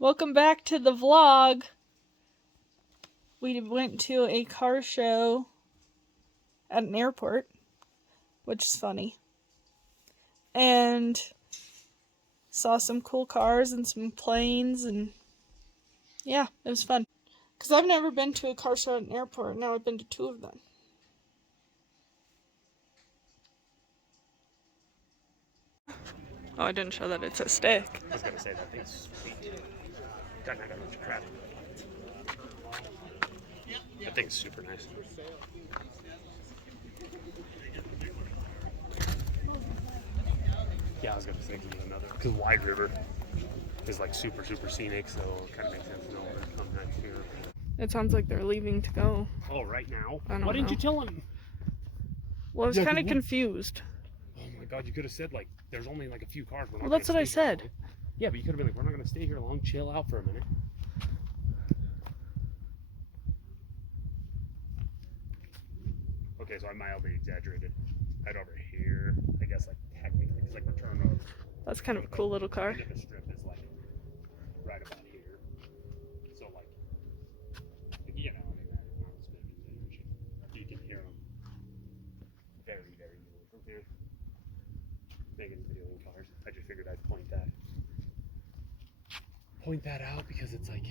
Welcome back to the vlog. We went to a car show at an airport, which is funny, and saw some cool cars and some planes, and yeah, it was fun. Because I've never been to a car show at an airport, now I've been to 2 of them. Oh, I didn't show that it's a stick. I was gonna say that thing's sweet. Got not got a bunch of crap. That thing's super nice. Yeah, I was gonna say because Wide River is like super scenic, so it kind of makes sense to know where to come next here. It sounds like they're leaving to go. Oh, right now? I don't Why didn't know. you tell him? Well, I was kind of confused. Oh my god, you could have said like there's only like a few cars. Well, that's what I said. Yeah, but you could have been like, we're not gonna stay here long. Chill out for a minute. Okay, so I mildly exaggerated. Right over here, I guess like technically, it's like return road. That's kind of a cool little car. The end of the strip is like right about here. So like, you know, I mean, not as big as you can hear them very easily from here. Megan's videoing cars. I just figured I'd point that out because it's like,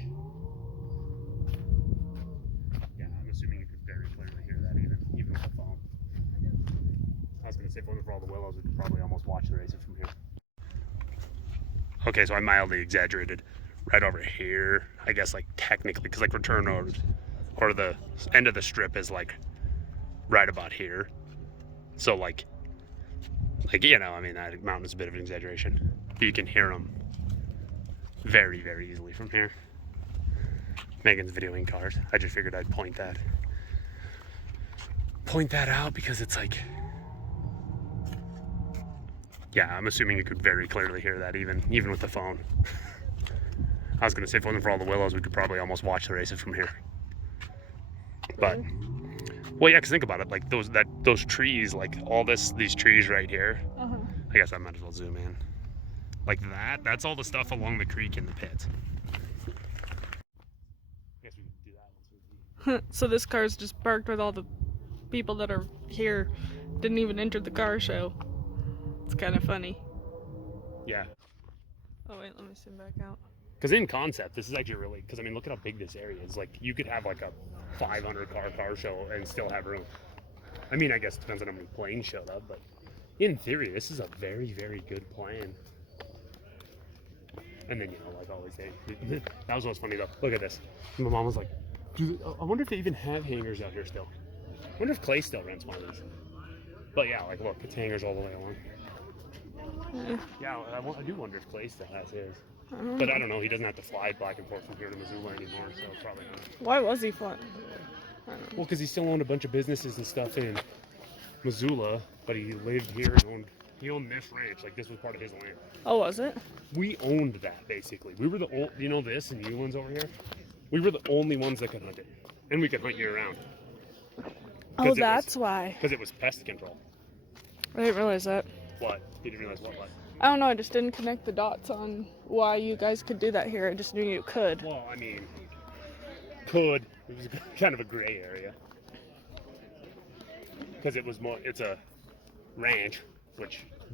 yeah, I'm assuming you could very clearly hear that even with the phone. I was gonna say, if it wasn't for all the willows, we could probably almost watch the races from here. Okay, so I mildly exaggerated. Right over here, I guess like technically, because like return road or the end of the strip is like right about here. So like you know, I mean, that mountain is a bit of an exaggeration. You can hear them very easily from here. Megan's videoing cars. I just figured I'd point that out because it's like, yeah, I'm assuming you could very clearly hear that even with the phone. I was gonna say, if it wasn't for all the willows, we could probably almost watch the races from here. But, well, yeah, because think about it, like those trees, like all these trees right here. I guess I might as well zoom in. Like that's all the stuff along the creek in the pits. I guess we could do that once we So this car's just parked with all the people that are here. Didn't even enter the car show. It's kind of funny. Yeah. Oh wait, let me zoom back out. Because in concept, this is actually really, because I mean, look at how big this area is. Like, you could have like a 500 car show and still have room. I mean, I guess it depends on how many planes showed up, but in theory, this is a very good plan. And then, you know, like always, that was what's funny though. Look at this. My mom was like, I wonder if they even have hangars out here still. I wonder if Clay still rents one of these. But yeah, like look, it's hangars all the way along. Yeah, I do wonder if Clay still has his. But I don't know, he doesn't have to fly back and forth from here to Missoula anymore, so probably not. Why was he flying? Well, because he still owned a bunch of businesses and stuff in Missoula, but he lived here and he owned this ranch. Like, this was part of his land. Oh, was it? We owned that, basically. We were the old, you know this and you ones over here? We were the only ones that could hunt it. And we could hunt year round. Oh, that's why. Because it was pest control. I didn't realize that. What? You didn't realize what? I don't know, I just didn't connect the dots on why you guys could do that here. I just knew you could. Well, I mean, could. It was kind of a gray area. Because it's a ranch,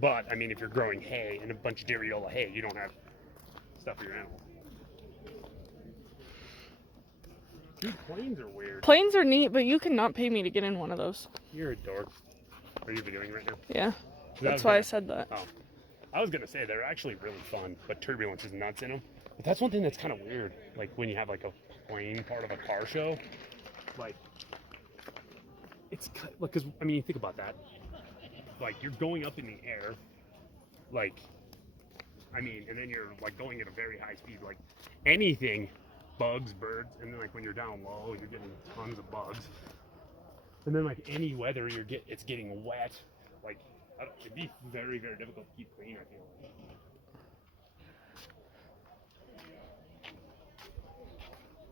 but, I mean, if you're growing hay and a bunch of Dariola hay, you don't have stuff for your animals. Dude, planes are weird. Planes are neat, but you cannot pay me to get in one of those. You're a dork. Are you videoing right now? Yeah, that's why I said that. Oh. I was gonna say they're actually really fun, but turbulence is nuts in them. But that's one thing that's kind of weird. Like when you have like a plane part of a car show, like it's because I mean, you think about that. Like you're going up in the air, like I mean, and then you're like going at a very high speed. Like anything, bugs, birds, and then like when you're down low, you're getting tons of bugs. And then like any weather, it's getting wet. Like it'd be very difficult to keep clean, I feel like.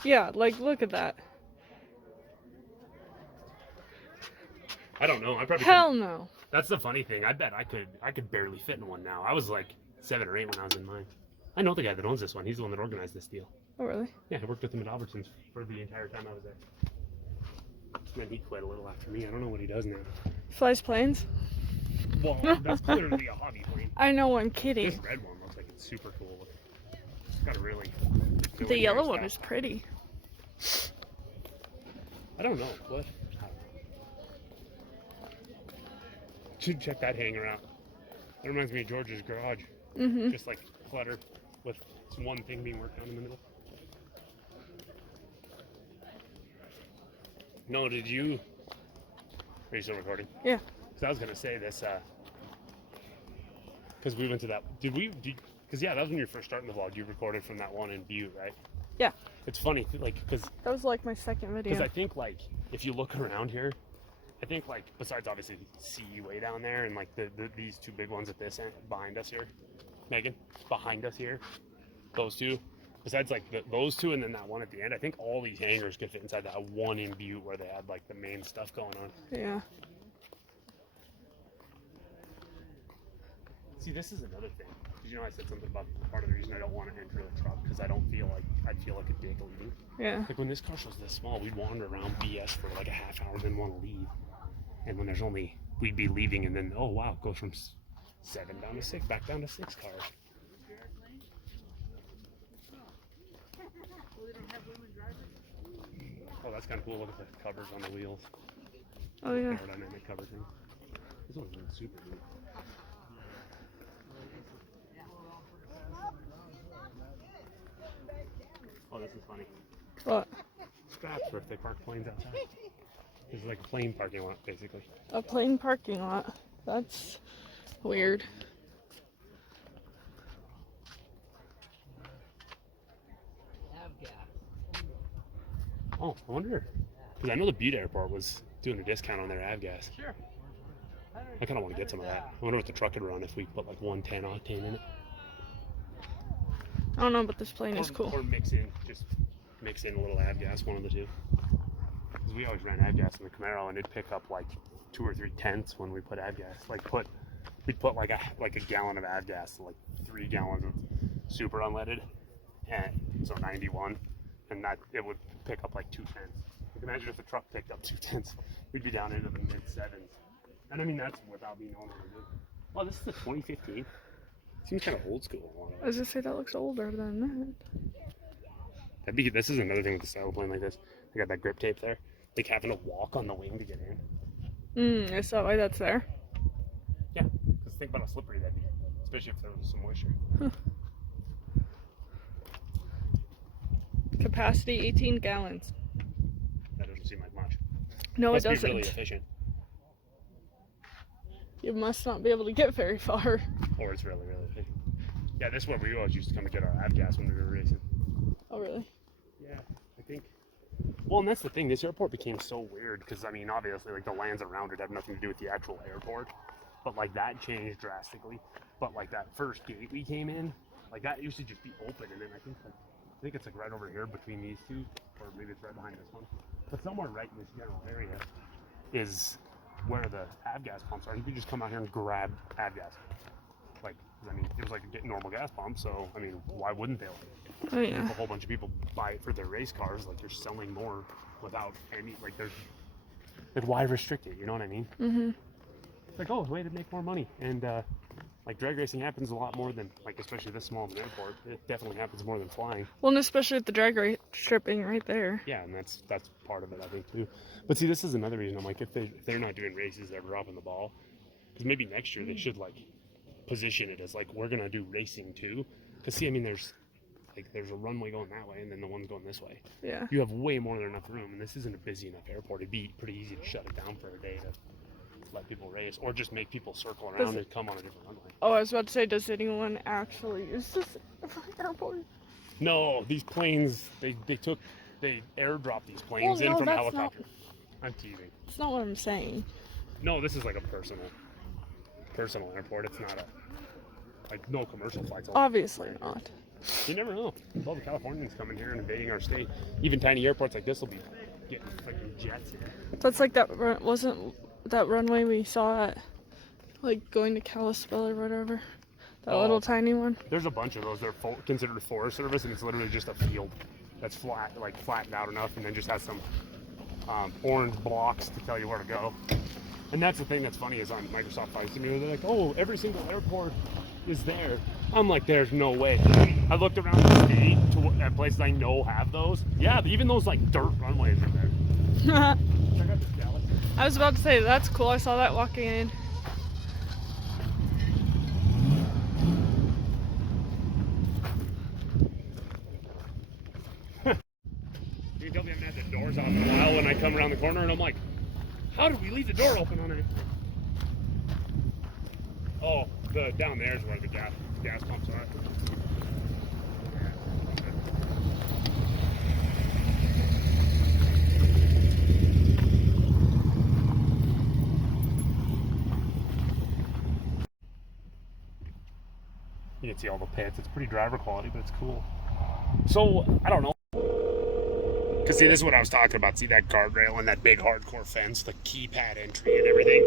Yeah, like look at that. I don't know. I probably Hell no. That's the funny thing. I bet I could barely fit in one now. I was like 7 or 8 when I was in mine. I know the guy that owns this one. He's the one that organized this deal. Oh, really? Yeah, I worked with him at Albertsons for the entire time I was there. And then he quit a little after me. I don't know what he does now. Flies planes? Well, that's clearly a hobby plane. I know, I'm kidding. This red one looks like it's super cool. It's got a really The yellow one is pretty. I don't know. What? Should check that hanger out. That reminds me of George's garage. Mm-hmm. Just like clutter with one thing being worked on in the middle. No, did you? Are you still recording? Yeah. Because I was gonna say this. Because we went to that. Because yeah, that was when you were first starting the vlog. You recorded from that one in Butte, right? Yeah. It's funny, like, because That was like my second video. I think, like, if you look around here, I think, like, besides obviously sea way down there and like these two big ones at this end behind us here, Megan, behind us here, those two. Besides like those two and then that one at the end, I think all these hangars could fit inside that one in Butte where they had like the main stuff going on. Yeah. See, this is another thing. Did you know I said something about part of the reason I don't want to enter the truck because I don't feel like I'd feel like a dick leaving. Yeah. Like when this car was this small, we'd wander around BS for like a half hour, then want to leave. And when there's only, we'd be leaving and then, oh wow, it goes from 7 down to 6, back down to 6 cars. Oh, that's kind of cool. Look at the covers on the wheels. Oh, yeah. Aerodynamic cover thing. This one's really super neat. Oh, this is funny. What? Scraps for if they park planes outside. This is like a plane parking lot, basically. A plane parking lot. That's weird. Oh, I wonder. Because I know the Butte Airport was doing a discount on their avgas. Sure. I kind of want to get some of that. I wonder what the truck would run if we put like 110 octane in it. I don't know, but this plane is cool. Or mix in a little avgas, one of the two. Because we always ran avgas in the Camaro, and it'd pick up like 2 or 3 tenths when we put avgas. We'd put like a gallon of avgas, like 3 gallons of super unleaded, and so 91, and that it would pick up like 2 tenths. You can imagine if the truck picked up 2 tenths, we'd be down into the mid 7s. And I mean that's without being on the roof. Well, this is the 2015. Seems kind of old school. I was gonna say that looks older than that. This is another thing with the style plane like this. They got that grip tape there. Like having to walk on the wing to get in. Is that why that's there? Yeah, because think about how slippery that'd be, especially if there was some moisture. Capacity 18 gallons. That doesn't seem like much. No, Must it be doesn't. really efficient, You must not be able to get very far. or it's really, really efficient. Yeah, this is where we always used to come to get our avgas when we were racing. Oh, really? Yeah, I think. Well, and that's the thing. This airport became so weird because I mean, obviously, like the lands around it have nothing to do with the actual airport, but like that changed drastically. But like that first gate we came in, like that used to just be open, and then I think it's like right over here between these two, or maybe it's right behind this one. But somewhere right in this general area is where the avgas pumps are. You could just come out here and grab avgas. Like, I mean, it was like a normal gas pump, so I mean, why wouldn't they? Oh, If yeah. a whole bunch of people buy it for their race cars, like you're selling more without any, like there's, like why restrict it? You know what I mean? Mm-hmm. Like, oh, way to make more money. And like drag racing happens a lot more than, like especially this small of an airport. It definitely happens more than flying. Well, and especially with the drag race stripping right there. Yeah, and that's part of it, I think too. But see, this is another reason I'm like, if they're not doing races, they're dropping the ball. Because maybe next year they should like position it as like we're gonna do racing too. Because see, I mean, there's a runway going that way, and then the one's going this way. Yeah. You have way more than enough room, and this isn't a busy enough airport. It'd be pretty easy to shut it down for a day to let people race, or just make people circle around and come on a different runway. Oh, I was about to say, does anyone actually use this airport? No, these planes, they airdrop these planes Well, no, in from that's helicopter. I'm teasing. That's not what I'm saying. No, this is like a personal airport. It's not like no commercial flights. Obviously not. You never know. All the Californians coming here and invading our state. Even tiny airports like this will be getting freaking jets here. That's like that wasn't that runway we saw at, like, going to Kalispell or whatever. That little tiny one. There's a bunch of those. They're considered Forest Service, and it's literally just a field that's flat, like flattened out enough, and then just has some orange blocks to tell you where to go. And that's the thing that's funny is on Microsoft Flight Simulator, they're like, oh, every single airport is there. I'm like, there's no way. I looked around the state at places I know have those. Yeah, even those like dirt runways are there. Check out this Dallas. I was about to say, that's cool. I saw that walking in. You can tell me I haven't had the doors off in a while when I come around the corner, and I'm like, how did we leave the door open on it? Oh, down there is where the gas pumps are. You can see all the pits. It's pretty driver quality, but it's cool. So, I don't know. Because see, this is what I was talking about. See that guardrail and that big hardcore fence, the keypad entry and everything?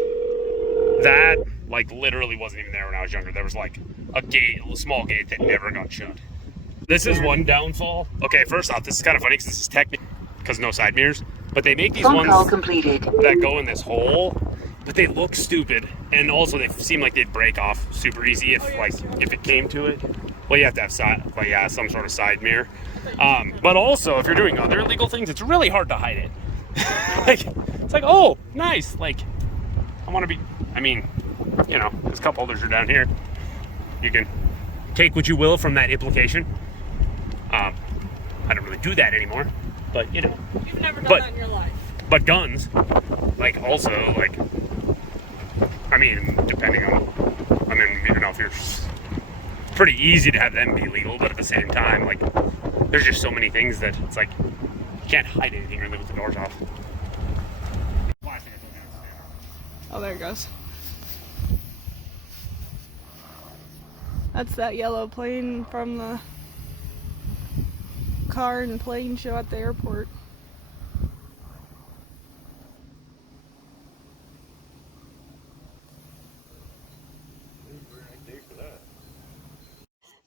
That, like, literally wasn't even there when I was younger. There was, like, a small gate that never got shut. This is one downfall. Okay, first off, this is kind of funny because this is technically, because no side mirrors. But they make these ones that go in this hole, but they look stupid. And also, they seem like they'd break off super easy if it came to it. Well, you have to have some sort of side mirror. But also, if you're doing other illegal things, it's really hard to hide it. It's like, oh, nice. Like, I want to be, I mean, you know, this cup holders are down here. You can take what you will from that implication. I don't really do that anymore, but you know. You've never done that in your life. But guns, like, also, like, I mean, depending on, I mean, you know, if you're, pretty easy to have them be legal, but at the same time, like, there's just so many things that it's like, you can't hide anything really with the doors off. Oh, there it goes. That's that yellow plane from the car and plane show at the airport.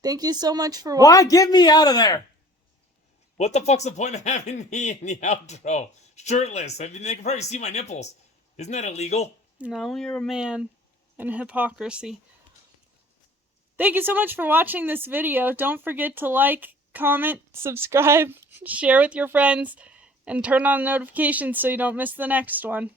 Thank you so much for watching. Why? Get me out of there! What the fuck's the point of having me in the outro? Shirtless. I mean, they can probably see my nipples. Isn't that illegal? No, you're a man. And hypocrisy. Thank you so much for watching this video. Don't forget to like, comment, subscribe, share with your friends, and turn on notifications so you don't miss the next one.